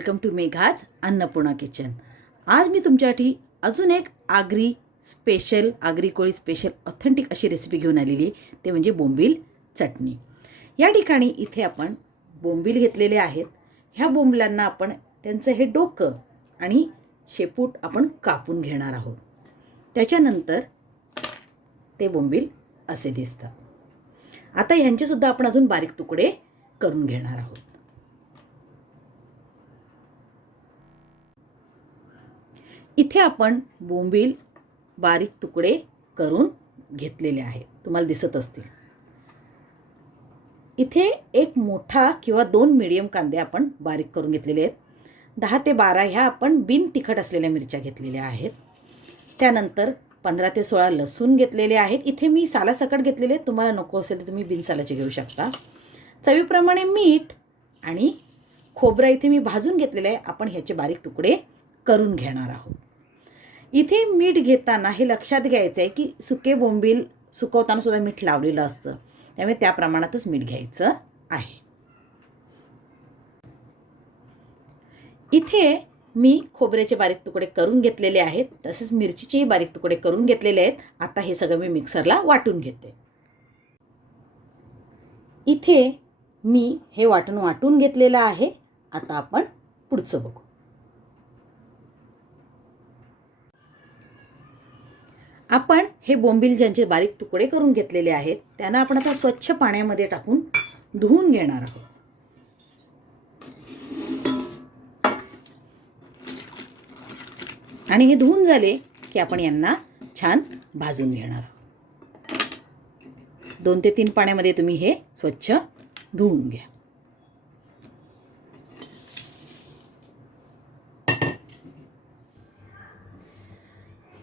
Welcome to Megha's Annapurna kitchen. आज मी तुमच्यासाठी अजून एक आगरी कोळी स्पेशल ऑथेंटिक अशी रेसिपी घेऊन आलेली आहे, ते म्हणजे बोंबील चटणी। या ठिकाणी इथे आपण बोंबील घेतलेले आहेत। ह्या बोंबलांना आपण त्यांचं हे डोकं आणि शेपूट आपण कापून घेणार आहोत। त्याच्यानंतर ते बोंबील असे दिसतात। आता ह्यांचे सुद्धा आपण अजून बारीक तुकडे करून घेणार आहोत। इथे आपण बोंबील बारीक तुकडे करून घेतलेले आहेत, तुम्हाला दिसत असतील। इथे एक मोठा किंवा 2 मीडियम कांदे आपण बारीक करून घेतलेले आहेत। 10 ते 12 ह्या आपण बिन तिखट असलेल्या मिरच्या घेतलेल्या आहेत। त्यानंतर 15 ते 16 लसूण घेतलेले आहेत। इथे मी सालासकट घेतलेले, तुम्हाला नको असेल तर तुम्ही बिन सालाचे घेऊ शकता। चवीप्रमाणे मीठ आणि खोबरं इथे मी भाजून घेतलेले आहे, आपण ह्याचे बारीक तुकडे करून घेणार आहोत। इथे मीठ घेताना हे लक्षात घ्यायचं आहे की सुके बोंबील सुकवताना सुद्धा मीठ लावलेलं असतं, त्यामुळे त्या प्रमाणातच मीठ घ्यायचं आहे। इथे मी खोबऱ्याचे बारीक तुकडे करून घेतलेले आहेत, तसेच मिरचीचेही बारीक तुकडे करून घेतलेले आहेत। आता हे सगळं मी मिक्सरला वाटून घेते। इथे मी हे वाटून घेतलेलं आहे। आता आपण पुढचं बघू। आपण हे बोंबील ज्यांचे बारीक तुकडे करून घेतलेले आहेत त्यांना आपण आता स्वच्छ पाण्यामध्ये टाकून धुवून घेणार आहोत। आणि हे धुवून झाले की आपण यांना छान भाजून घेणार आहोत। 2 ते 3 पाण्यामध्ये तुम्ही हे स्वच्छ धुवून घ्या।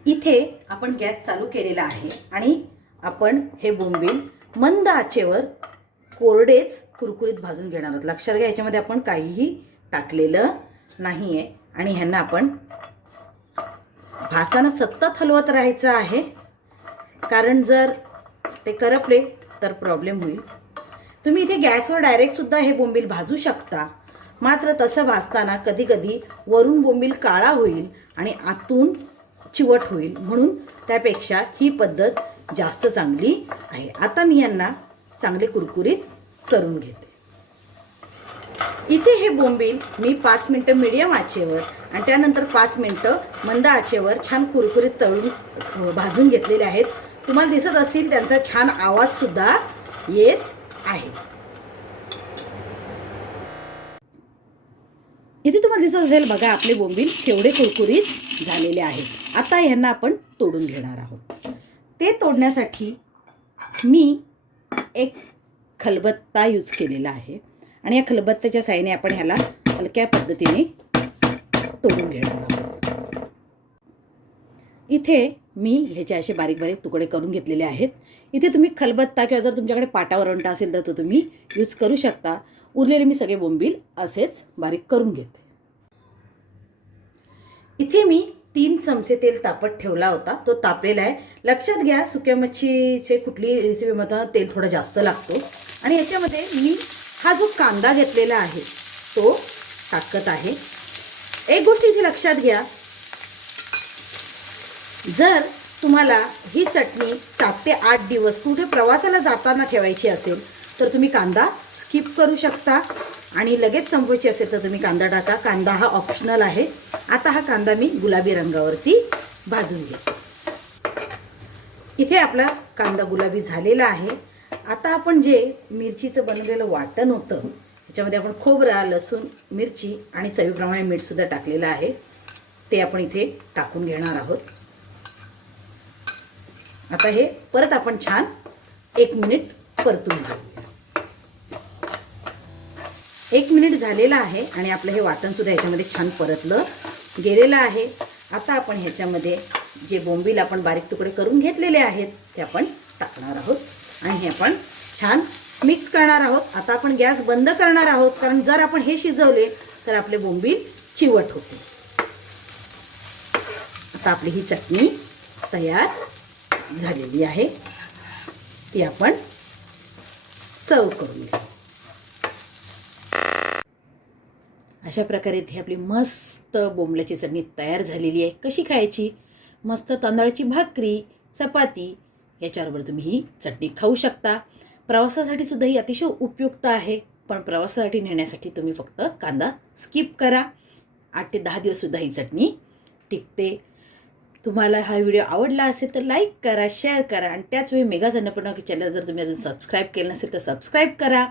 इथे आपण गॅस चालू केलेला आहे आणि आपण हे बोंबील मंद आचेवर कोरडेच कुरकुरीत भाजून घेणार आहोत। लक्षात घ्या, याच्यामध्ये आपण काहीही टाकलेलं नाही आहे आणि ह्यांना आपण भाजताना सतत हलवत राहायचं आहे, कारण जर ते करपले तर प्रॉब्लेम होईल। तुम्ही इथे गॅसवर डायरेक्ट सुद्धा हे बोंबील भाजू शकता, मात्र तसं भाजताना कधी कधी वरून बोंबील काळा होईल आणि आतून चिवट होईल, म्हणून त्यापेक्षा ही पद्धत जास्त चांगली आहे। आता मी यांना चांगले कुरकुरीत करून घेते। इथे हे बोंबील मी 5 मिनिटं मीडियम आचेवर आणि त्यानंतर 5 मिनिटं मंद आचेवर छान कुरकुरीत तळून भाजून घेतलेले आहेत। तुम्हाला दिसत असतील त्यांचा छान आवाज सुद्धा येत आहे। इथे तुम्हाला दिसत असेल बघा, आपले बोंबील केवढे कुरकुरीत झालेले आहेत। आता यांना आपण तोडून घेणार आहोत। ते तोडण्यासाठी मी एक खलबत्ता यूज केलेला आहे आणि या खलबत्त्याच्या साहाय्याने आपण ह्याला हलक्या पद्धतीने तोडून घेणार आहोत। इथे मी ह्याचे असे बारीक बारीक तुकडे करून घेतलेले आहेत। इथे तुम्ही खलबत्ता किंवा जर तुमच्याकडे पाटावरंटा असेल तर तो तुम्ही यूज करू शकता। उरलेले मी सगळे बोंबील असेच बारीक करून घेते। इथे मी 3 चमचे तेल तापत ठेवला होता, तो तापलेला आहे। लक्षात घ्या, सुक्या मच्छीचे कुठली रेसिपी मध्ये तेल थोडा जास्त लागतो। आणि याच्यामध्ये मी हा जो कांदा घेतलेला आहे तो टाकत आहे। एक गोष्ट इथे लक्षात घ्या, जर तुम्हाला ही चटणी 7 ते 8 दिवस कुठे प्रवासाला जाताना ठेवायची असेल तर तुम्ही कांदा स्किप करू शकता आणि लगेच संपवायची असेल तर तुम्ही कांदा टाका। कांदा हा ऑप्शनल आहे। आता हा कांदा मी गुलाबी रंगावरती भाजून घेते। इथे आपला कांदा गुलाबी झालेला आहे। आता आपण जे मिरचीचं बनवलेलं वाटण होतं त्याच्यामध्ये आपण खोबरा, लसूण, मिरची आणि चवीप्रमाणे मीठ सुद्धा टाकलेलं आहे, ते आपण इथे टाकून घेणार आहोत। आता हे परत आपण छान 1 मिनिट परतून घेऊया। 1 मिनिट झालेला आहे आणि आपलं हे वाटण सुद्धा याच्यामध्ये छान परतलं गेलेलं आहे। आता आपण ह्याच्यामध्ये जे बोंबील आपण बारीक तुकडे करून घेतलेले आहेत ते आपण टाकणार आहोत आणि हे आपण छान मिक्स करणार आहोत। आता आपण गॅस बंद करणार आहोत, कारण जर आपण हे शिजवले तर आपले बोंबील चिवट होते। आता आपली ही चटणी तयार झालेली आहे, ती आपण सर्व करून घेऊ। अशा प्रकारे इथे आपली मस्त बोंबल्याची चटणी तयार झालेली आहे. कशी खायची? मस्त तांदळाची भाकरी, चपाती याच्याबरोबर तुम्ही ही चटणी खाऊ शकता. प्रवासासाठी सुद्धा ही अतिशय उपयुक्त आहे. पण प्रवासासाठी नेण्यासाठी तुम्ही फक्त कांदा स्किप करा. 8 ते 10 दिवससुद्धा ही चटणी टिकते. तुम्हाला हा व्हिडिओ आवडला असेल तर लाईक करा, शेअर करा आणि त्याच वेळी मेघाज अन्नपूर्णा चॅनल जर तुम्ही अजून सबस्क्राईब केलं नसेल तर सबस्क्राईब करा.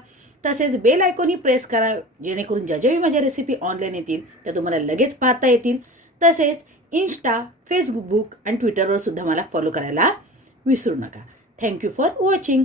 तसेच बेल आयकॉनही प्रेस करा, जेणेकरून ज्या ज्यावेळी माझ्या रेसिपी ऑनलाईन येतील त्या तुम्हाला लगेच पाहता येतील. तसेच इंस्टा, फेसबुक आणि ट्विटरवर सुद्धा मला फॉलो करायला विसरू नका. Thank you for watching.